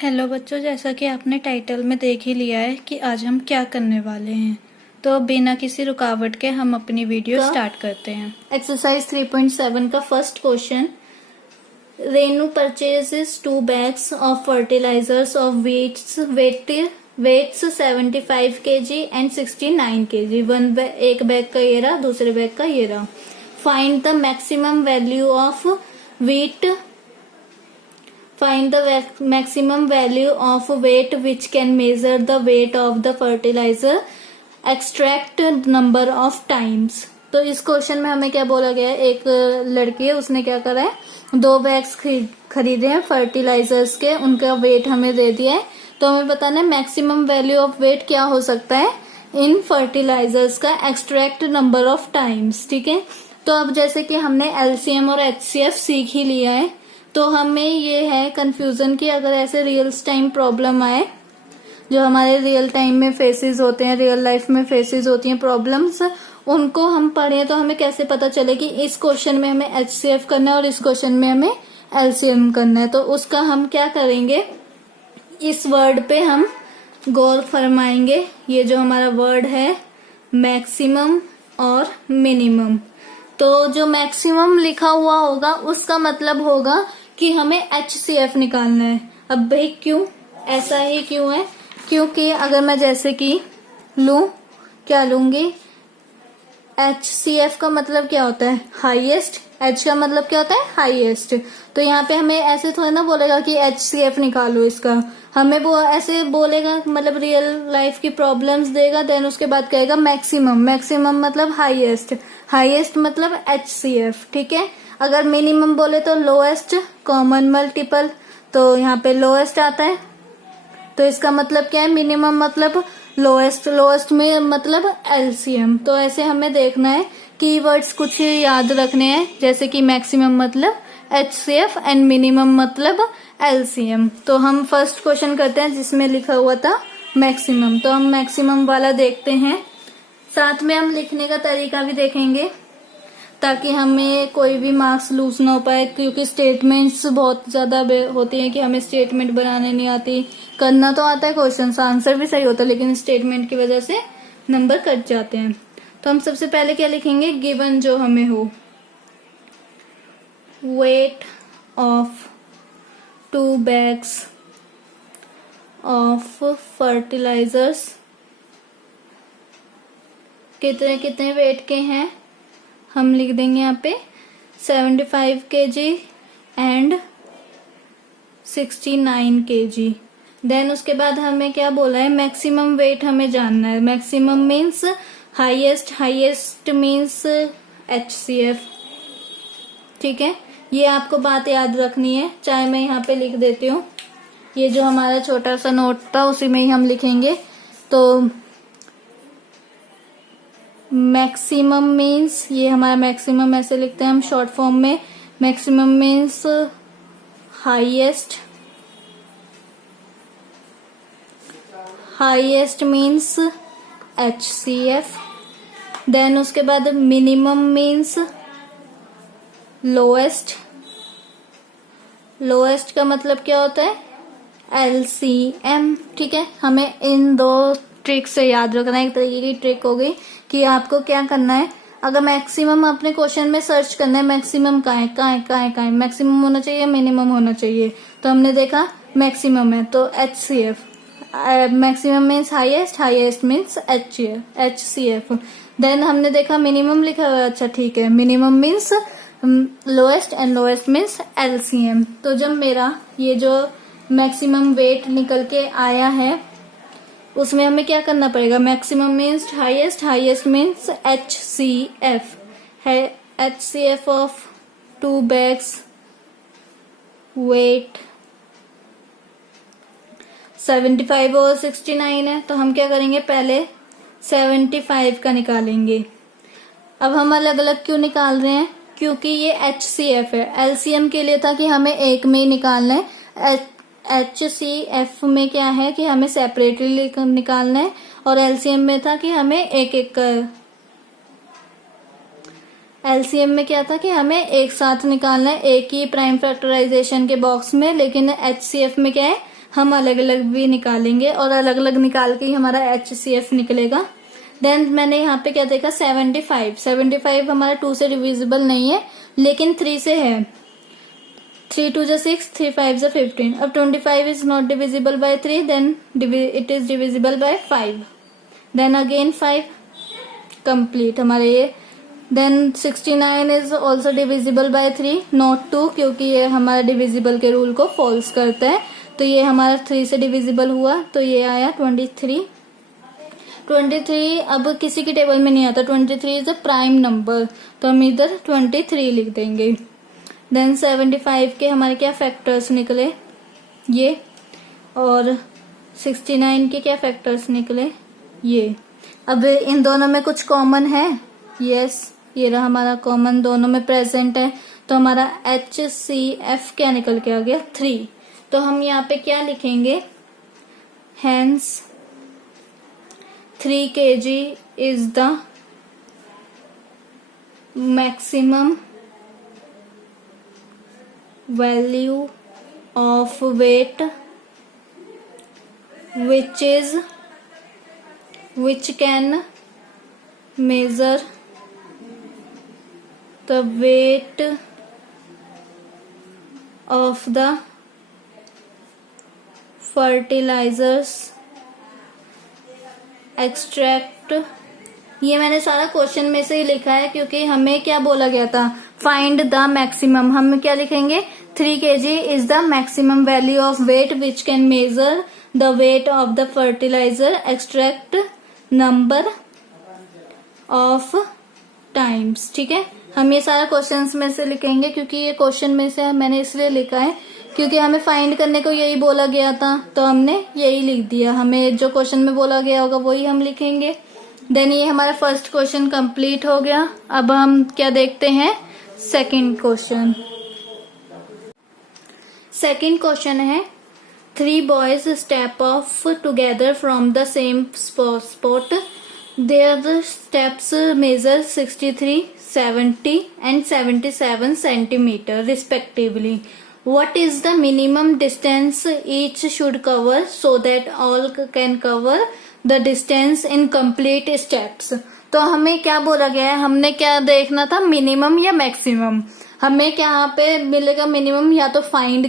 Hello बच्चों, जैसा कि आपने टाइटल में देख ही लिया है कि आज हम क्या करने वाले हैं। तो बिना किसी रुकावट के हम अपनी वीडियो स्टार्ट करते हैं। एक्सरसाइज 3.7 का first question. Renu purchases 2 bags of fertilisers of weights 75 kg and 69 kg। एक बैग का ये रहा, दूसरे बैग का ये रहा। Find the maximum value of weight Find the maximum value of weight which can measure the weight of the fertilizer. Extract number of times. तो इस क्वेश्चन में हमें क्या बोला गया है, एक लड़की है, उसने क्या करा है, 2 बैग्स खरीदे हैं फर्टिलाइजर्स के, उनका वेट हमें दे दिया है। तो हमें बताना है मैक्सिमम वैल्यू ऑफ वेट क्या हो सकता है इन फर्टिलाइजर्स का। एक्सट्रैक्ट नंबर ऑफ टाइम्स, ठीक है। तो अब जैसे कि हमने एलसीएम और एचसीएफ सीख ही लिया है, तो हमें ये है कंफ्यूजन कि अगर ऐसे रियल टाइम प्रॉब्लम आए, जो हमारे रियल टाइम में फेसेस होते हैं, रियल लाइफ में फेसेस होती हैं प्रॉब्लम्स, उनको हम पढ़ें तो हमें कैसे पता चले कि इस क्वेश्चन में हमें एचसीएफ करना है और इस क्वेश्चन में हमें एलसीएम करना है। तो उसका हम क्या करेंगे, इस वर्ड पे हम गौर फरमाएंगे। ये जो हमारा वर्ड है मैक्सिमम और मिनिमम, तो जो मैक्सिमम लिखा हुआ होगा उसका मतलब होगा कि हमें HCF निकालना है। अब भाई क्यों ऐसा ही क्यों है, क्योंकि अगर मैं जैसे कि लूं, क्या लूंगी, HCF का मतलब क्या होता है, हाईएस्ट। H का मतलब क्या होता है, हाईएस्ट। तो यहाँ पे हमें ऐसे थोड़ा ना बोलेगा कि HCF निकालो इसका, हमें वो ऐसे बोलेगा, मतलब रियल लाइफ की प्रॉब्लम्स देगा, देन उसके बाद कहेगा मैक्सिमम। मैक्सिमम मतलब हाईएस्ट, हाईएस्ट मतलब HCF, ठीक है। अगर मिनिमम बोले तो लोएस्ट कॉमन मल्टीपल, तो यहाँ पे लोएस्ट आता है, तो इसका मतलब क्या है, मिनिमम मतलब लोएस्ट, लोएस्ट में मतलब एलसीएम। तो ऐसे हमें देखना है, कीवर्ड्स कुछ याद रखने हैं, जैसे कि मैक्सिमम मतलब HCF एंड मिनिमम मतलब एलसीएम। तो हम फर्स्ट क्वेश्चन करते हैं जिसमें लिखा हुआ था मैक्सिमम। तो हम मैक्सिमम वाला देखते हैं, साथ में हम लिखने का तरीका भी देखेंगे ताकि हमें कोई भी मार्क्स लूज ना हो पाए, क्योंकि स्टेटमेंट्स बहुत ज्यादा होती हैं कि हमें स्टेटमेंट बनाने नहीं आती। करना तो आता है क्वेश्चन, आंसर भी सही होता है, लेकिन स्टेटमेंट की वजह से नंबर कट जाते हैं। तो हम सबसे पहले क्या लिखेंगे, गिवन जो हमें हो, weight of 2 bags of fertilisers, कितने कितने वेट के हैं, हम लिख देंगे यहाँ पे 75 kg एंड 69 kg। देन उसके बाद हमें क्या बोला है, मैक्सिमम वेट हमें जानना है। Maximum means highest, highest means HCF, ठीक है। ये आपको बात याद रखनी है, चाहे मैं यहाँ पे लिख देती हूँ, ये जो हमारा छोटा सा नोट था उसी में ही हम लिखेंगे। तो मैक्सिमम मीन्स, ये हमारा मैक्सिमम ऐसे लिखते हैं हम शॉर्ट फॉर्म में, maximum means highest, highest means HCF। Then उसके बाद मिनिमम मीन्स लोएस्ट, लोएस्ट का मतलब क्या होता है, LCM, ठीक है। हमें इन 2 ट्रिक से याद रखना है। एक तरीके की ट्रिक हो गई कि आपको क्या करना है, अगर मैक्सिमम अपने क्वेश्चन में सर्च करना है, मैक्सिमम कहाँ है, मैक्सिमम होना चाहिए, मिनिमम होना चाहिए। तो हमने देखा मैक्सिमम है तो HCF, maximum means highest, highest means HCF। Then हमने देखा मिनिमम लिखा हुआ है, अच्छा ठीक है, minimum means lowest and lowest means LCM। तो जब मेरा ये जो मैक्सिमम वेट निकल के आया है, उसमें हमें क्या करना पड़ेगा, maximum means highest, highest means HCF है। HCF ऑफ 2 bags वेट 75 और 69 है, तो हम क्या करेंगे, पहले 75 का निकालेंगे। अब हम अलग अलग क्यों निकाल रहे हैं, क्योंकि ये HCF है। LCM के लिए था कि हमें एक में ही निकालना है, HCF में क्या है कि हमें सेपरेटली निकालना है, और LCM में था कि हमें एक एक LCM में क्या था कि हमें एक साथ निकालना है, एक ही प्राइम फैक्टराइजेशन के बॉक्स में। लेकिन HCF में क्या है, हम अलग अलग भी निकालेंगे और अलग अलग निकाल के ही हमारा HCF निकलेगा। देन मैंने यहाँ पे क्या देखा 75 हमारा 2 से डिविजिबल नहीं है लेकिन 3 से है। 3 2 6, 3 5 15। अब 25 is not divisible by 3, then it is divisible by 5, then again 5, complete हमारे ये। then 69 is also divisible by 3, not 2, क्योंकि ये हमारा डिविजिबल के रूल को फॉल्स करता है, तो ये हमारा 3 से डिविजिबल हुआ, तो ये आया 23। अब किसी की टेबल में नहीं आता, 23 इज अ प्राइम नंबर, तो हम इधर 23 लिख देंगे। देन 75 के हमारे क्या फैक्टर्स निकले ये, और 69 के क्या फैक्टर्स निकले ये। अब इन दोनों में कुछ कॉमन है, यस ये रहा हमारा कॉमन, दोनों में प्रेजेंट है, तो हमारा HCF क्या निकल के आ गया 3। तो हम यहाँ पे क्या लिखेंगे, hence 3 kg is the maximum value of weight which can measure the weight of the fertilizers extract. ये मैंने सारा क्वेश्चन में से ही लिखा है क्योंकि हमें क्या बोला गया था, फाइंड द मैक्सिमम। हम क्या लिखेंगे, 3 kg is the maximum value of weight which can measure the weight of the fertiliser, extract number of times. ठीक है, हम ये सारा क्वेश्चंस में से लिखेंगे क्योंकि ये क्वेश्चन में से मैंने इसलिए लिखा है क्योंकि हमें फाइंड करने को यही बोला गया था, तो हमने यही लिख दिया। हमें जो क्वेश्चन में बोला गया होगा वही हम लिखेंगे। देन ये हमारा फर्स्ट क्वेश्चन कंप्लीट हो गया। अब हम क्या देखते हैं, सेकंड क्वेश्चन। सेकंड क्वेश्चन है, 3 boys step off together from the same spot. Their steps measure 63, 70 and 77 centimeter respectively. What is the minimum distance each should cover so that all can cover the distance in complete steps? तो हमें क्या बोला गया है, हमने क्या देखना था, मिनिमम या मैक्सिमम। हमें क्या यहाँ पे मिलेगा, मिनिमम या तो फाइंड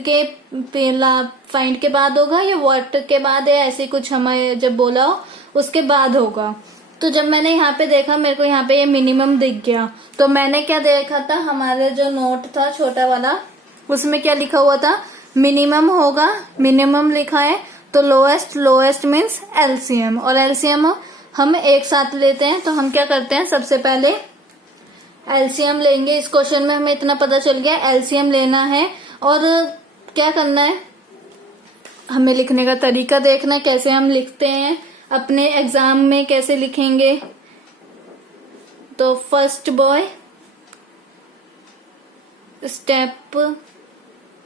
के बाद होगा या व्हाट के बाद है, ऐसे कुछ हमें जब बोला हो उसके बाद होगा। तो जब मैंने यहाँ पे देखा मेरे को यहाँ पे ये मिनिमम दिख गया, तो मैंने क्या देखा था, हमारे जो नोट था छोटा वाला उसमें क्या लिखा हुआ था, मिनिमम होगा, मिनिमम लिखा है, तो लोएस्ट मीन्स एलसीएम, और एलसीएम हम एक साथ लेते हैं। तो हम क्या करते हैं, सबसे पहले एलसीएम लेंगे। इस क्वेश्चन में हमें इतना पता चल गया एलसीएम लेना है, और क्या करना है, हमें लिखने का तरीका देखना है, कैसे हम लिखते हैं, अपने एग्जाम में कैसे लिखेंगे। तो first boy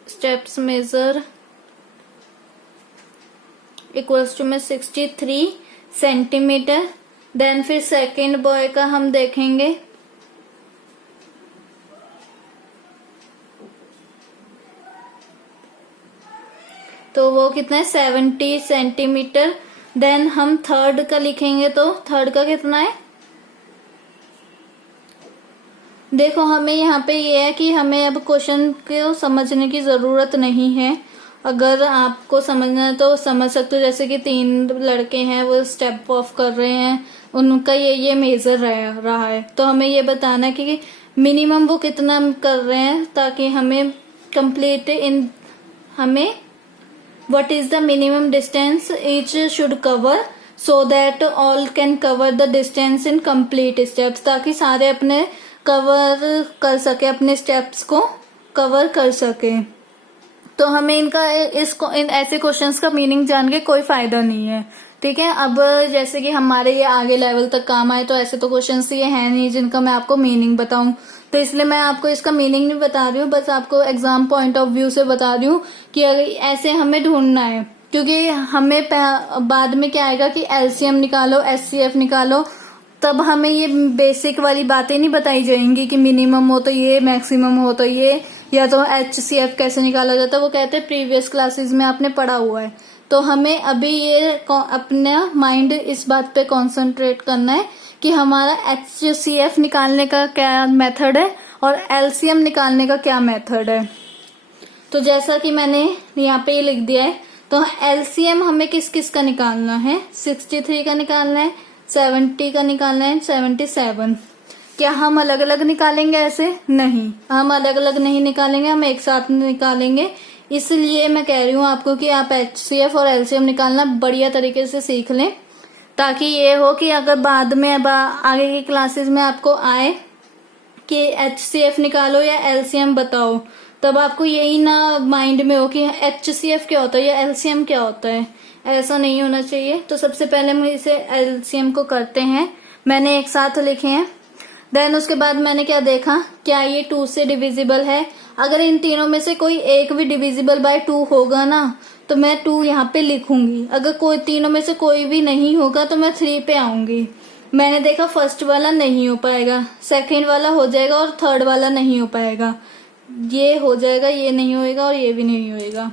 steps measure equals to में 63 सेंटीमीटर। देन फिर सेकेंड बॉय का हम देखेंगे, तो वो कितना है 70 सेंटीमीटर। देन हम थर्ड का लिखेंगे, तो थर्ड का कितना है, देखो हमें यहाँ पे ये है कि हमें अब क्वेश्चन को समझने की जरूरत नहीं है। अगर आपको समझना है तो समझ सकते हो, जैसे कि 3 लड़के हैं वो स्टेप ऑफ कर रहे हैं, उनका ये मेजर रहा है, तो हमें ये बताना है कि मिनिमम वो कितना कर रहे हैं, ताकि हमें कंप्लीट हमें what is the minimum distance each should cover so that all can cover the distance in complete steps, ताकि सारे अपने कवर कर सके, अपने स्टेप्स को कवर कर सके। तो हमें इन ऐसे क्वेश्चंस का मीनिंग जान के कोई फायदा नहीं है। ठीक है, अब जैसे कि हमारे ये आगे लेवल तक काम आए, तो ऐसे तो क्वेश्चंस ये है नहीं जिनका मैं आपको मीनिंग बताऊं, तो इसलिए मैं आपको इसका मीनिंग नहीं बता रही हूँ, बस आपको एग्जाम पॉइंट ऑफ व्यू से बता रही हूँ कि ऐसे हमें ढूंढना है, क्योंकि हमें बाद में क्या आएगा कि एलसीएम निकालो, एचसीएफ निकालो, तब हमें ये बेसिक वाली बातें नहीं बताई जाएंगी कि मिनिमम हो तो ये, मैक्सिमम हो तो ये, या तो HCF कैसे निकाला जाता है, वो कहते हैं प्रीवियस क्लासेस में आपने पढ़ा हुआ है। तो हमें अभी ये अपना माइंड इस बात पे कंसंट्रेट करना है कि हमारा HCF निकालने का क्या मेथड है और LCM निकालने का क्या मेथड है। तो जैसा कि मैंने यहाँ पे ये लिख दिया है, तो LCM हमें किस किस का निकालना है, 63 का निकालना है, 70 का निकालना है, 77। क्या हम अलग अलग निकालेंगे? ऐसे नहीं, हम अलग अलग नहीं निकालेंगे, हम एक साथ निकालेंगे। इसलिए मैं कह रही हूँ आपको कि आप HCF और LCM निकालना बढ़िया तरीके से सीख लें, ताकि ये हो कि अगर बाद में अब आगे की क्लासेस में आपको आए कि HCF निकालो या LCM बताओ, तब आपको यही ना माइंड में हो कि HCF क्या होता है या LCM क्या होता है। ऐसा नहीं होना चाहिए। तो सबसे पहले हम इसे LCM को करते हैं। मैंने एक साथ लिखे हैं। देन उसके बाद मैंने क्या देखा, क्या ये 2 से डिविजिबल है। अगर इन तीनों में से कोई एक भी डिविजिबल बाय 2 होगा ना, तो मैं 2 यहाँ पे लिखूंगी। अगर कोई तीनों में से कोई भी नहीं होगा तो मैं 3 पे आऊंगी। मैंने देखा फर्स्ट वाला नहीं हो पाएगा, सेकंड वाला हो जाएगा और थर्ड वाला नहीं हो पाएगा। ये हो जाएगा, ये नहीं होएगा और ये भी नहीं होएगा।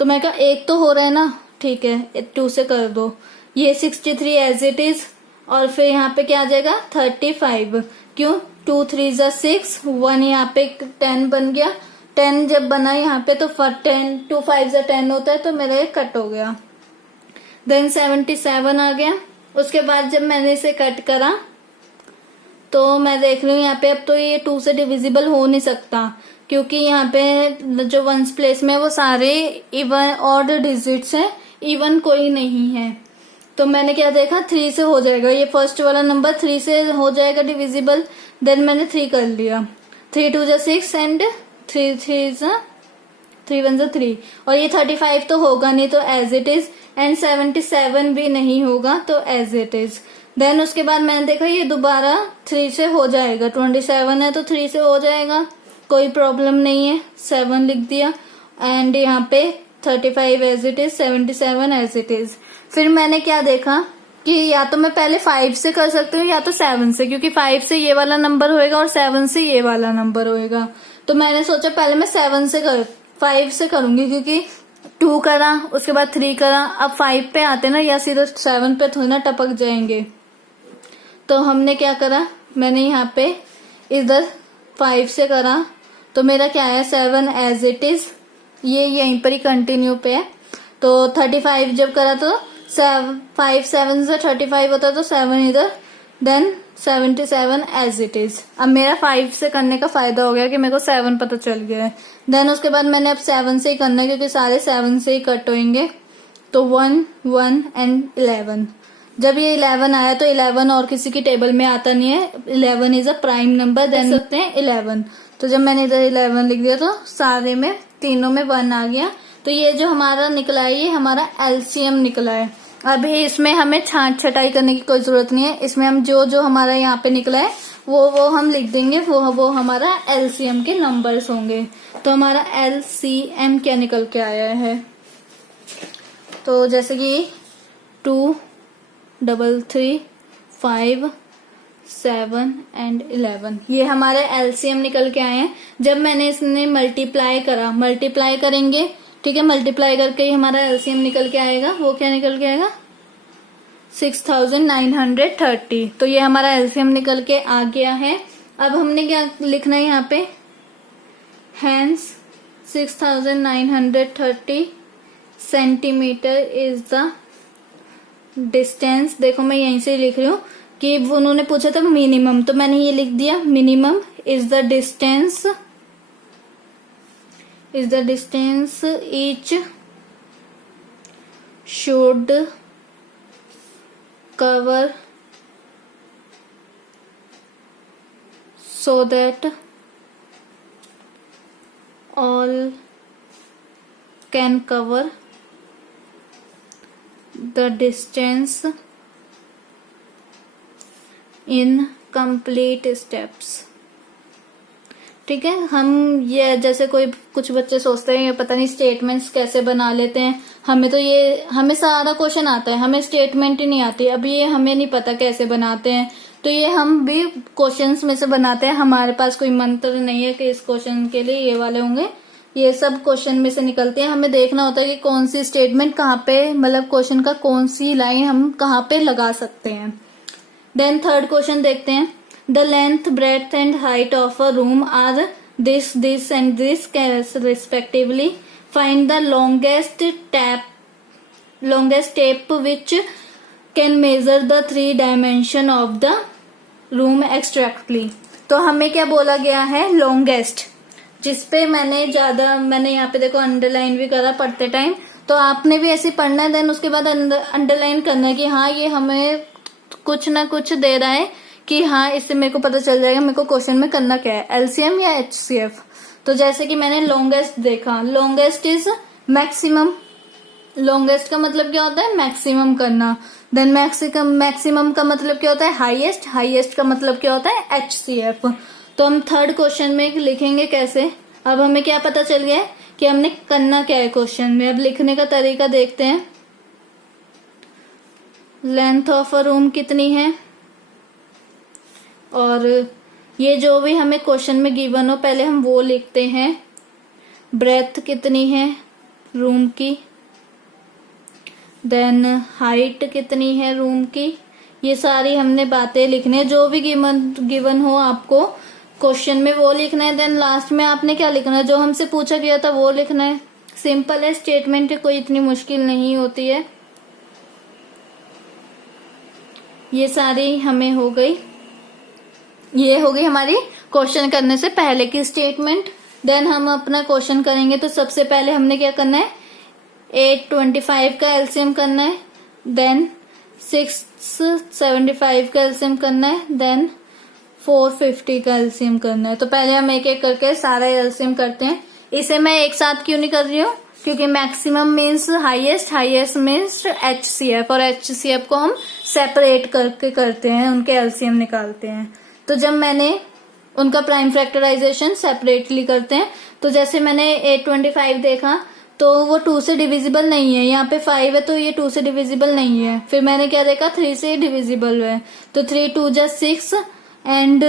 तो मैं कहा एक तो हो रहा है ना, ठीक है 2 से कर दो। ये 63 एज इट इज, और फिर यहाँ पे क्या आ जाएगा 35। क्यों? 2 3 जा 6, 1 यहाँ पे 10 बन गया। 10 जब बना यहाँ पे तो 10 2 5 जा 10 होता है, तो मेरा ये कट हो गया। देन 77 आ गया। उसके बाद जब मैंने इसे कट करा तो मैं देख रही हूँ यहाँ पे अब तो ये 2 से डिविजिबल हो नहीं सकता, क्योंकि यहाँ पे जो वंस प्लेस में वो सारे इवन ऑड डिजिट्स हैं, इवन कोई नहीं है। तो मैंने क्या देखा 3 से हो जाएगा, ये फर्स्ट वाला नंबर 3 से हो जाएगा डिविजिबल। देन मैंने 3 कर लिया। 3 2 जा 6 एंड 3 1 जा 3, और ये 35 तो होगा नहीं तो एज इट इज, एंड 77 भी नहीं होगा तो एज इट इज। देन उसके बाद मैंने देखा ये दोबारा 3 से हो जाएगा। 27 है तो 3 से हो जाएगा, कोई प्रॉब्लम नहीं है। 7 लिख दिया एंड यहाँ पे 35 as it is, 77 as it is. फिर मैंने क्या देखा कि या तो मैं पहले 5 से कर सकती हूँ या तो 7 से, क्योंकि 5 से ये वाला नंबर होएगा और 7 से ये वाला नंबर होएगा। तो मैंने सोचा पहले मैं 5 से करूंगी, क्योंकि 2 करा, उसके बाद 3 करा, अब 5 पे आते ना या सीधे 7 पे थोड़ी ना टपक जाएंगे। तो हमने क्या करा, मैंने यहाँ पे इधर 5 से करा तो मेरा क्या है 7 एज इट इज, ये यहीं पर ही कंटिन्यू पे है। तो 35 जब करा तो 5 7 से 35 होता है, तो 7 इधर, देन 77 एज इट इज। अब मेरा 5 से करने का फायदा हो गया कि मेरे को 7 पता चल गया है। देन उसके बाद मैंने अब 7 से ही करना है, क्योंकि सारे 7 से ही कट होंगे। तो 1 1 एंड 11। जब ये 11 आया तो 11 और किसी की टेबल में आता नहीं है, 11 इज अ प्राइम नंबर, देख सकते हैं 11। तो जब मैंने इधर 11 लिख दिया तो सारे में तीनों में 1 आ गया। तो ये जो हमारा निकला है ये हमारा LCM निकला है। अभी इसमें हमें छांट छटाई करने की कोई जरूरत नहीं है। इसमें हम जो हमारा यहाँ पे निकला है वो हम लिख देंगे, वो हमारा LCM के नंबर्स होंगे। तो हमारा LCM क्या निकल के आया है, तो जैसे कि 2 3 3 5 7 एंड 11, ये हमारे LCM निकल के आए हैं। जब मैंने इसने मल्टीप्लाई करेंगे, ठीक है, मल्टीप्लाई करके ही हमारा LCM निकल के आएगा। वो क्या निकल के आएगा 6930। तो ये हमारा LCM निकल के आ गया है। अब हमने क्या लिखना है यहाँ पे, hence 6930 centimetre is the distance. देखो मैं यहीं से लिख रही हूँ कि उन्होंने पूछा था मिनिमम, तो मैंने ये लिख दिया minimum is the distance each should cover so that all can cover the distance in complete steps। ठीक है, हम ये जैसे कुछ बच्चे सोचते हैं ये पता नहीं स्टेटमेंट्स कैसे बना लेते हैं। हमें सारा क्वेश्चन आता है, हमें स्टेटमेंट ही नहीं आती। अब ये हमें नहीं पता कैसे बनाते हैं, तो ये हम भी क्वेश्चंस में से बनाते हैं, हमारे पास कोई मंत्र नहीं है कि इस क्वेश्चन के लिए ये वाले होंगे, ये सब क्वेश्चन में से निकलते हैं। हमें देखना होता है कि कौन सी स्टेटमेंट कहाँ पे, मतलब क्वेश्चन का कौन सी लाइन हम कहाँ पे लगा सकते हैं। देन थर्ड क्वेश्चन देखते हैं। The length, breadth and height of a room are this and this respectively. Find the longest tape which can measure the 3 dimension of the room exactly. तो हमें क्या बोला गया है, लॉन्गेस्ट, जिसपे मैंने यहाँ पे देखो अंडरलाइन भी करा पढ़ते टाइम, तो आपने भी ऐसे पढ़ना है। देन उसके बाद अंडरलाइन करना है कि हाँ ये हमें कुछ ना कुछ दे रहा है कि हाँ इससे मेरे को पता चल जाएगा मेरे को क्वेश्चन में करना क्या है, एलसीएम या एचसीएफ। तो जैसे कि मैंने लॉन्गेस्ट देखा, लॉन्गेस्ट इज मैक्सिमम। लॉन्गेस्ट का मतलब क्या होता है, मैक्सिमम करना। देन मैक्सिमम का मतलब क्या होता है, हाईएस्ट। हाईएस्ट का मतलब क्या होता है, एचसीएफ। तो हम थर्ड क्वेश्चन में लिखेंगे कैसे। अब हमें क्या पता चल गया है कि हमने करना क्या है क्वेश्चन में। अब लिखने का तरीका देखते हैं। लेंथ ऑफ अ रूम कितनी है, और ये जो भी हमें क्वेश्चन में गिवन हो पहले हम वो लिखते हैं। ब्रेथ कितनी है रूम की, देन हाइट कितनी है रूम की, ये सारी हमने बातें लिखनी है। जो भी गिवन हो आपको क्वेश्चन में वो लिखना है। देन लास्ट में आपने क्या लिखना है, जो हमसे पूछा गया था वो लिखना है। सिंपल है स्टेटमेंट, कोई इतनी मुश्किल नहीं होती है। ये सारी हमें हो गई, ये हो गई हमारी क्वेश्चन करने से पहले की स्टेटमेंट। देन हम अपना क्वेश्चन करेंगे तो सबसे पहले हमने क्या करना है, 825 का एलसीएम करना है, देन 675 का एलसीएम करना है, देन 450 का एलसीएम करना है। तो पहले हम एक एक करके सारा एलसीएम करते हैं। इसे मैं एक साथ क्यों नहीं कर रही हूँ, क्योंकि maximum means highest, highest means HCF, और एचसीएफ को हम सेपरेट करके करते हैं, उनके एलसीएम निकालते हैं। तो जब मैंने उनका प्राइम फैक्टराइजेशन सेपरेटली करते हैं, तो जैसे मैंने 825 देखा तो वो 2 से डिविजिबल नहीं है, यहाँ पे 5 है तो ये 2 से डिविजिबल नहीं है। फिर मैंने क्या देखा, 3 से डिविजिबल है, तो 3 2 जा 6 एंड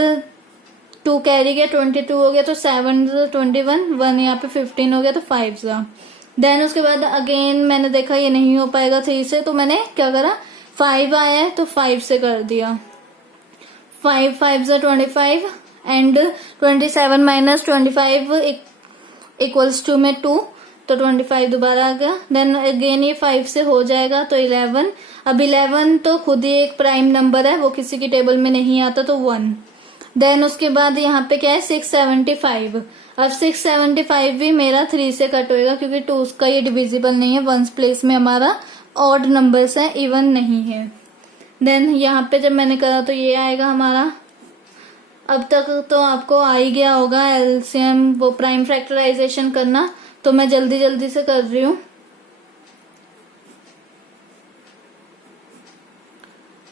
2 कैरी गया, 22 हो गया, तो 7 21, 1 यहाँ पे 15 हो गया, तो 5 जा। देन उसके बाद अगेन मैंने देखा ये नहीं हो पाएगा 3 से, तो मैंने क्या करा, 5 आया है तो 5 से कर दिया। 5 5 जा 25 एंड 27 माइनस 25 इक्वल्स टू में 2, तो 25 दोबारा आ गया। देन अगेन ये 5 से हो जाएगा तो 11। अब 11 तो खुद ही एक प्राइम नंबर है, वो किसी की टेबल में नहीं आता, तो 1। देन उसके बाद यहाँ पे क्या है, 675। अब 675 भी मेरा 3 से कट होएगा, क्योंकि 2 का ये डिविजिबल नहीं है, 1 प्लेस में हमारा ऑड नंबर्स है, इवन नहीं है। देन यहाँ पे जब मैंने करा तो ये आएगा हमारा। अब तक तो आपको आ ही गया होगा एलसीएम, वो प्राइम फैक्टराइजेशन करना, तो मैं जल्दी जल्दी से कर रही हूँ।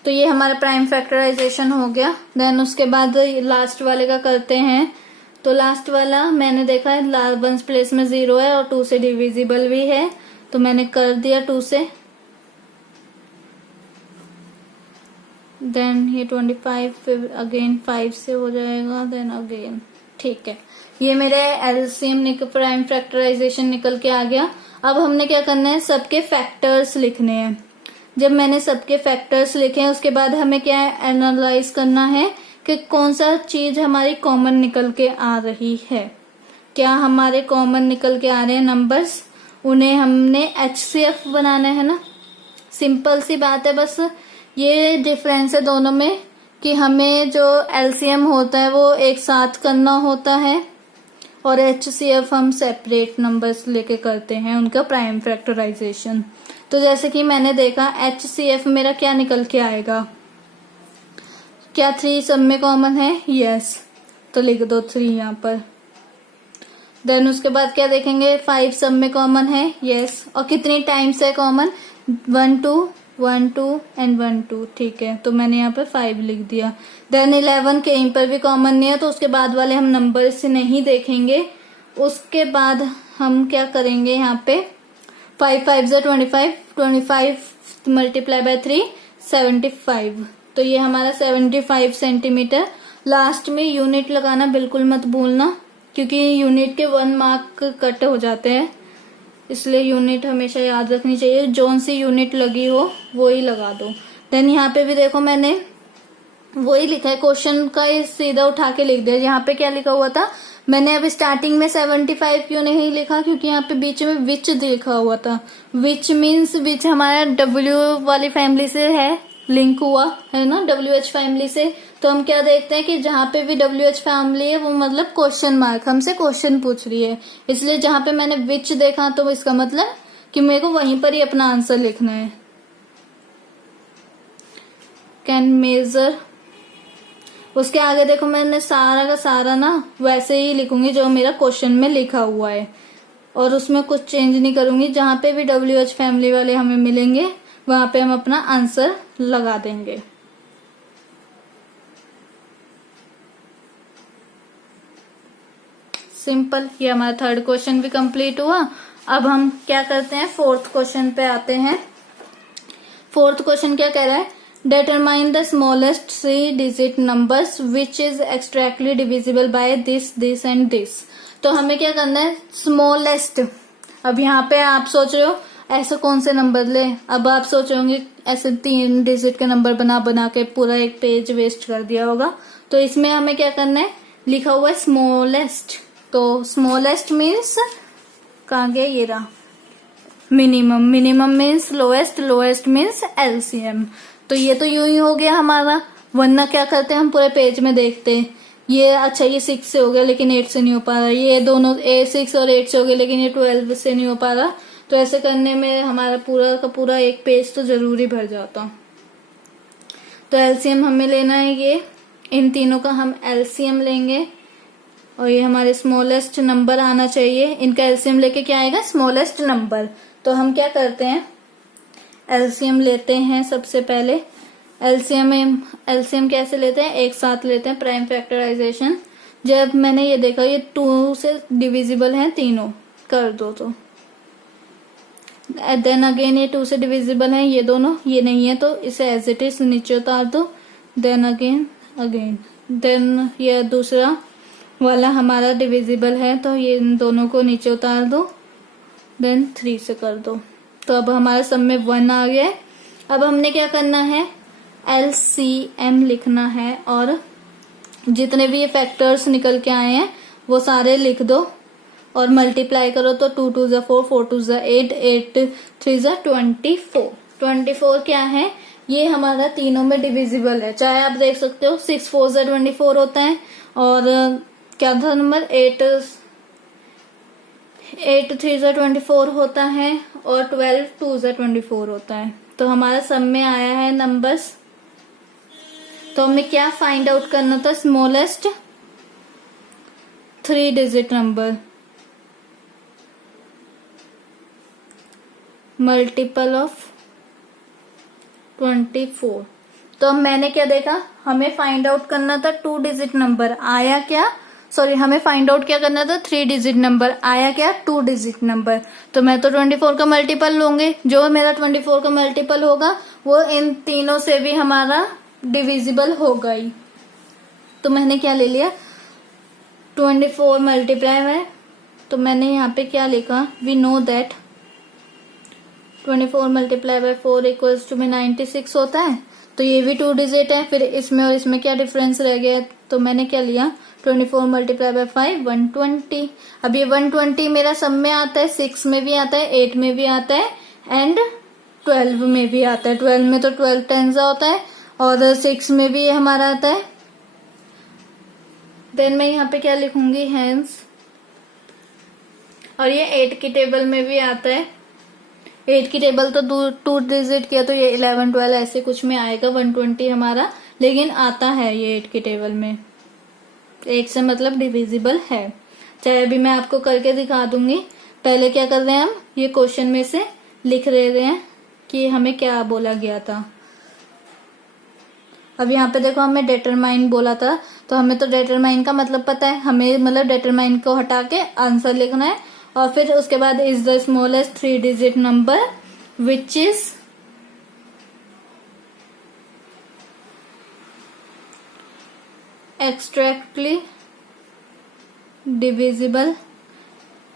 तो ये हमारा प्राइम फैक्टराइजेशन हो गया। देन उसके बाद लास्ट वाले का करते हैं। तो लास्ट वाला मैंने देखा है 1 प्लेस में 0 है और 2 से डिविजिबल भी है, तो मैंने कर दिया 2 से। देन ये 25 फिर अगेन 5 से हो जाएगा, देन अगेन, ठीक है। ये मेरे एलसीएम प्राइम फैक्टराइजेशन निकल के आ गया। अब हमने क्या करना है, सबके फैक्टर्स लिखने हैं। जब मैंने सबके फैक्टर्स लिखे हैं उसके बाद हमें क्या एनालाइज करना है कि कौन सा चीज हमारी कॉमन निकल के आ रही है। क्या हमारे कॉमन निकल के आ रहे हैं नंबर्स, उन्हें हमने एचसीएफ बनाना है ना। सिंपल सी बात है, बस ये डिफरेंस है दोनों में कि हमें जो एलसीएम होता है वो एक साथ करना होता है और एचसीएफ हम सेपरेट नंबर्स लेके करते हैं उनका प्राइम फैक्टराइजेशन। तो जैसे कि मैंने देखा एचसीएफ मेरा क्या निकल के आएगा, क्या 3 सब में कॉमन है, यस, तो लिख दो 3 यहाँ पर। देन उसके बाद क्या देखेंगे, 5 सब में कॉमन है, यस, और कितनी टाइम्स है कॉमन, 1 2 1 2 एंड 1 2, ठीक है, तो मैंने यहाँ पे 5 लिख दिया। देन 11 कहीं पर भी कॉमन नहीं है, तो उसके बाद वाले हम नंबर से नहीं देखेंगे। उसके बाद हम क्या करेंगे, यहाँ पे 5 5 जा 25, 25 मल्टीप्लाई बाय 3 75, तो ये हमारा 75 सेंटीमीटर। लास्ट में यूनिट लगाना बिल्कुल मत भूलना, क्योंकि यूनिट के 1 मार्क कट हो जाते हैं, इसलिए यूनिट हमेशा याद रखनी चाहिए। जोन सी यूनिट लगी हो वो ही लगा दो। देन यहाँ पे भी देखो मैंने वही लिखा है, क्वेश्चन का ही सीधा उठा के लिख दिया। यहाँ पे क्या लिखा हुआ था, मैंने अभी स्टार्टिंग में 75 क्यों नहीं लिखा, क्योंकि यहाँ पे बीच में विच लिखा हुआ था। विच मीन्स विच हमारा डब्ल्यू वाली फैमिली से है, लिंक हुआ है ना, WH फैमिली से। तो हम क्या देखते हैं कि जहाँ पे भी WH फैमिली है वो मतलब क्वेश्चन मार्क, हमसे क्वेश्चन पूछ रही है, इसलिए जहाँ पे मैंने विच देखा तो इसका मतलब कि मेरे को वहीं पर ही अपना आंसर लिखना है। कैन मेजर, उसके आगे देखो मैंने सारा का सारा ना वैसे ही लिखूंगी जो मेरा क्वेश्चन में लिखा हुआ है, और उसमें कुछ चेंज नहीं करूंगी। जहां पे भी WH फैमिली वाले हमें मिलेंगे वहां पे हम अपना आंसर लगा देंगे। सिंपल। ये हमारा थर्ड क्वेश्चन भी कंप्लीट हुआ। अब हम क्या करते हैं, फोर्थ क्वेश्चन पे आते हैं। फोर्थ क्वेश्चन क्या कह रहा है, determine the smallest 3 digit numbers which is exactly divisible by this and this। तो हमें क्या करना है, स्मॉलेस्ट। अब यहाँ पे आप सोच रहे हो ऐसे कौन से नंबर ले, अब आप सोच रहे होंगे ऐसे 3 डिजिट के नंबर बना बना के पूरा एक पेज वेस्ट कर दिया होगा। तो इसमें हमें क्या करना है, लिखा हुआ है स्मॉलेस्ट। तो स्मॉलेस्ट मीन्स कहाँ गया, ये रहा minimum. Minimum means lowest, lowest means LCM। तो ये तो यूं ही हो गया हमारा, वरना क्या करते हैं हम पूरे पेज में देखते हैं, ये अच्छा ये 6 से हो गया लेकिन 8 से नहीं हो पा रहा, ये दोनों 6 और 8 से हो गया लेकिन ये 12 से नहीं हो पा रहा। तो ऐसे करने में हमारा पूरा का पूरा एक पेज तो जरूरी भर जाता। तो LCM हमें लेना है, ये इन तीनों का हम LCM लेंगे, और ये हमारे स्मॉलेस्ट नंबर आना चाहिए। इनका LCM लेके क्या आएगा, स्मॉलेस्ट नंबर। तो हम क्या करते हैं, LCM लेते हैं सबसे पहले। LCM कैसे लेते हैं, एक साथ लेते हैं, प्राइम फैक्टराइजेशन। जब मैंने ये देखा ये 2 से डिविजिबल है तीनों, कर दो तो देन अगेन ये 2 से डिविजिबल है ये दोनों, ये नहीं है तो इसे एज इट इज नीचे उतार दो। देन अगेन देन ये दूसरा वाला हमारा डिविजिबल है तो ये इन दोनों को नीचे उतार दो, देन 3 से कर दो। तो अब हमारे सब में 1 आ गया। अब हमने क्या करना है, LCM लिखना है, और जितने भी ये फैक्टर्स निकल के आए हैं वो सारे लिख दो और मल्टीप्लाई करो। तो 2 2 4, 4 2 8, 8 3 24। 24 क्या है, ये हमारा तीनों में डिविजिबल है। चाहे आप देख सकते हो 6 4 24 होता है, और क्या था नंबर 8 3 24 होता है, और 12 2 24 होता है। तो हमारा सब में आया है नंबर्स। तो हमें क्या फाइंड आउट करना था, smallest 3 digit number multiple of 24। तो मैंने क्या देखा, हमें फाइंड आउट करना था 2 डिजिट नंबर, आया क्या, सॉरी हमें फाइंड आउट क्या करना था, 3 डिजिट नंबर, आया क्या 2 डिजिट नंबर। तो मैं तो 24 का मल्टीपल लूंगी, जो मेरा 24 का मल्टीपल होगा वो इन तीनों से भी हमारा डिविजिबल होगा ही। तो मैंने क्या ले लिया, 24 मल्टीप्लाई है, तो मैंने यहाँ पे क्या लिखा, we know that 24 multiply by 4 equals to 96 होता है। तो ये भी 2 डिजिट है, फिर इसमें और इसमें क्या डिफरेंस रह गया, तो मैंने क्या लिया 24 मल्टीप्लाई बाय 5 120। अब ये 120 मेरा सब में आता है, 6 में भी आता है, 8 में भी आता है, एंड 12 में भी आता है। 12 में तो 12 टेंस होता है, और 6 में भी हमारा आता है। देन मैं यहाँ पे क्या लिखूंगी, हैंस, और ये 8 की टेबल में भी आता है। 8 की टेबल तो 2 डिजिट किया तो ये 11 12 ऐसे कुछ में आएगा 120 हमारा, लेकिन आता है ये 8 की टेबल में, 8 से मतलब डिविजिबल है। चाहे अभी मैं आपको करके दिखा दूंगी। पहले क्या कर रहे हैं हम, ये क्वेश्चन में से लिख रहे हैं कि हमें क्या बोला गया था। अब यहाँ पे देखो हमें डिटरमाइन बोला था, तो हमें तो डिटरमाइन का मतलब पता है, हमें मतलब डिटरमाइन को हटा के आंसर लिखना है, और फिर उसके बाद is the smallest 3 digit number which is exactly divisible.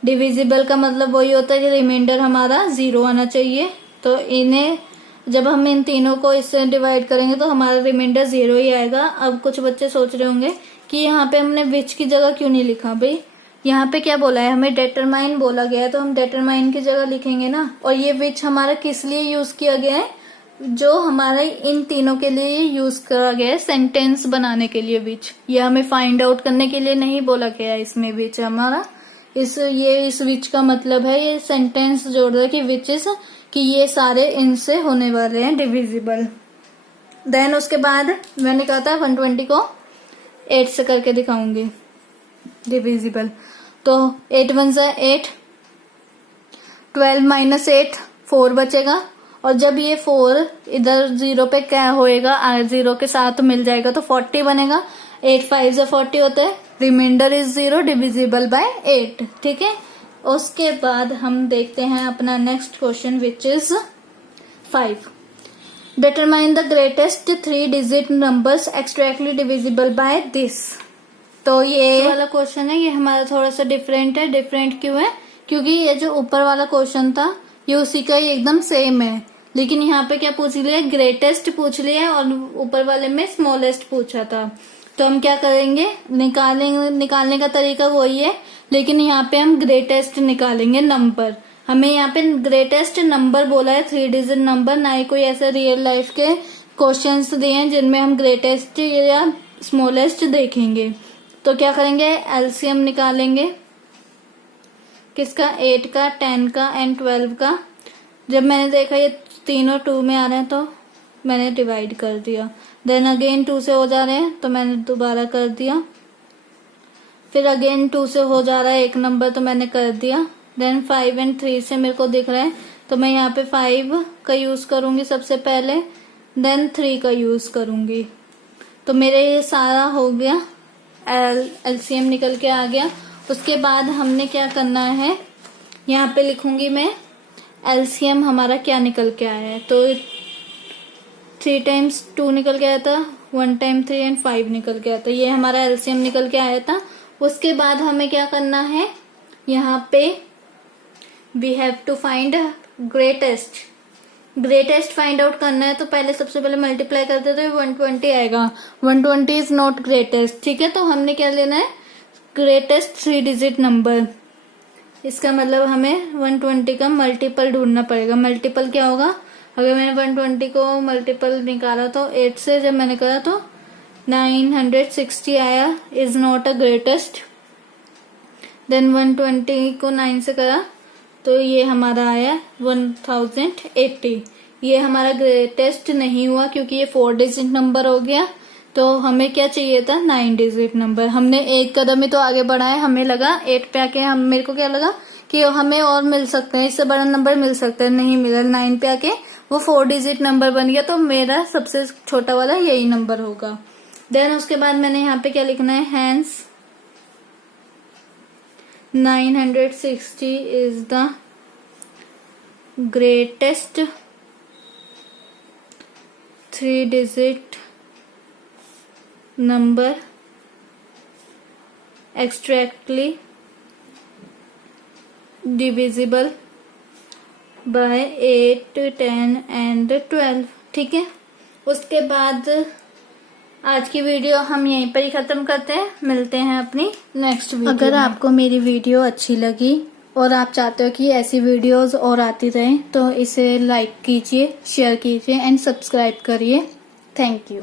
Divisible का मतलब वही होता है कि रिमाइंडर हमारा 0 आना चाहिए। तो इन्हें जब हम इन तीनों को इससे डिवाइड करेंगे तो हमारा रिमाइंडर 0 ही आएगा। अब कुछ बच्चे सोच रहे होंगे कि यहाँ पे हमने विच की जगह क्यों नहीं लिखा। भाई यहाँ पे क्या बोला है, हमें डेटरमाइन बोला गया है, तो हम डेटरमाइन की जगह लिखेंगे ना। और ये विच हमारा किस लिए यूज किया गया है, जो हमारे इन तीनों के लिए यूज करा गया है सेंटेंस बनाने के लिए विच। ये हमें फाइंड आउट करने के लिए नहीं बोला गया है इसमें विच हमारा। इस विच का मतलब है ये सेंटेंस जोड़ रहा है कि विच इज, कि ये सारे इनसे होने वाले हैं डिविजिबल। देन उसके बाद मैंने कहा था 120 को 8 से करके दिखाऊंगी डिविजिबल। तो 8 1 जा 8, 12 माइनस 8 4 बचेगा। और जब ये 4 इधर 0 पे क्या होएगा, 0 के साथ मिल जाएगा तो 40 बनेगा। 8 5 जा 40 होता है। Remainder is 0 divisible by 8। ठीक है, उसके बाद हम देखते हैं अपना next question which is 5। Determine the greatest 3 digit numbers exactly divisible by this. तो ये वाला क्वेश्चन है, ये हमारा थोड़ा सा डिफरेंट है। डिफरेंट क्यों है, क्योंकि ये जो ऊपर वाला क्वेश्चन था ये उसी का ही एकदम सेम है, लेकिन यहाँ पे क्या पूछ लिया, ग्रेटेस्ट पूछ लिया और ऊपर वाले में स्मॉलेस्ट पूछा था। तो हम क्या करेंगे, निकालने का तरीका वही है, लेकिन यहाँ पे हम ग्रेटेस्ट निकालेंगे नंबर। हमें यहाँ पे ग्रेटेस्ट नंबर बोला है 3 डिजिट नंबर, ना ही कोई ऐसे रियल लाइफ के क्वेश्चंस दिए हैं जिनमें हम ग्रेटेस्ट या स्मॉलेस्ट देखेंगे। तो क्या करेंगे, एलसीएम निकालेंगे किसका, 8 का, 10 का एंड 12 का। जब मैंने देखा ये तीनों 2 में आ रहे हैं तो मैंने डिवाइड कर दिया। देन अगेन 2 से हो जा रहे हैं तो मैंने दोबारा कर दिया। फिर अगेन 2 से हो जा रहा है एक नंबर तो मैंने कर दिया। देन 5 एंड 3 से मेरे को दिख रहा है तो मैं यहाँ पे 5 का यूज करूंगी सबसे पहले, देन 3 का यूज करूंगी। तो मेरे ये सारा हो गया, एलसीएम निकल के आ गया। उसके बाद हमने क्या करना है, यहाँ पे लिखूंगी मैं एलसीएम हमारा क्या निकल के आया है। तो 3 टाइम्स 2 निकल के आया था, 1 टाइम 3 एंड 5 निकल के आया था। ये हमारा एलसीएम निकल के आया था। उसके बाद हमें क्या करना है, यहाँ पे we have to find greatest. Greatest find out करना है तो पहले सबसे पहले मल्टीप्लाई करते तो 120 आएगा। 120 इज नॉट ग्रेटेस्ट। ठीक है, तो हमने क्या लेना है, ग्रेटेस्ट 3 डिजिट नंबर। इसका मतलब हमें 120 का मल्टीपल ढूंढना पड़ेगा। मल्टीपल क्या होगा, अगर मैंने 120 को मल्टीपल निकाला तो 8 से जब मैंने करा तो 960 आया, is not a greatest. Then 120 को 9 से करा तो ये हमारा आया 1080। ये हमारा ग्रेटेस्ट नहीं हुआ क्योंकि ये 4 डिजिट नंबर हो गया। तो हमें क्या चाहिए था, 9 डिजिट नंबर। हमने एक कदम ही तो आगे बढ़ा है, हमें लगा 8 पे आके मेरे को क्या लगा कि हमें और मिल सकते हैं, इससे बड़ा नंबर मिल सकता है, नहीं मिला। 9 पे आके वो 4 डिजिट नंबर बन गया, तो मेरा सबसे छोटा वाला यही नंबर होगा। देन उसके बाद मैंने यहाँ पे क्या लिखना है, hence 960 is the greatest 3-digit number extractly divisible by 8, 10 and 12। ठीक है, उसके बाद आज की वीडियो हम यहीं पर ही खत्म करते हैं। मिलते हैं अपनी नेक्स्ट वीडियो। अगर आपको मेरी वीडियो अच्छी लगी और आप चाहते हो कि ऐसी वीडियोस और आती रहें तो इसे लाइक कीजिए, शेयर कीजिए एंड सब्सक्राइब करिए। Thank you.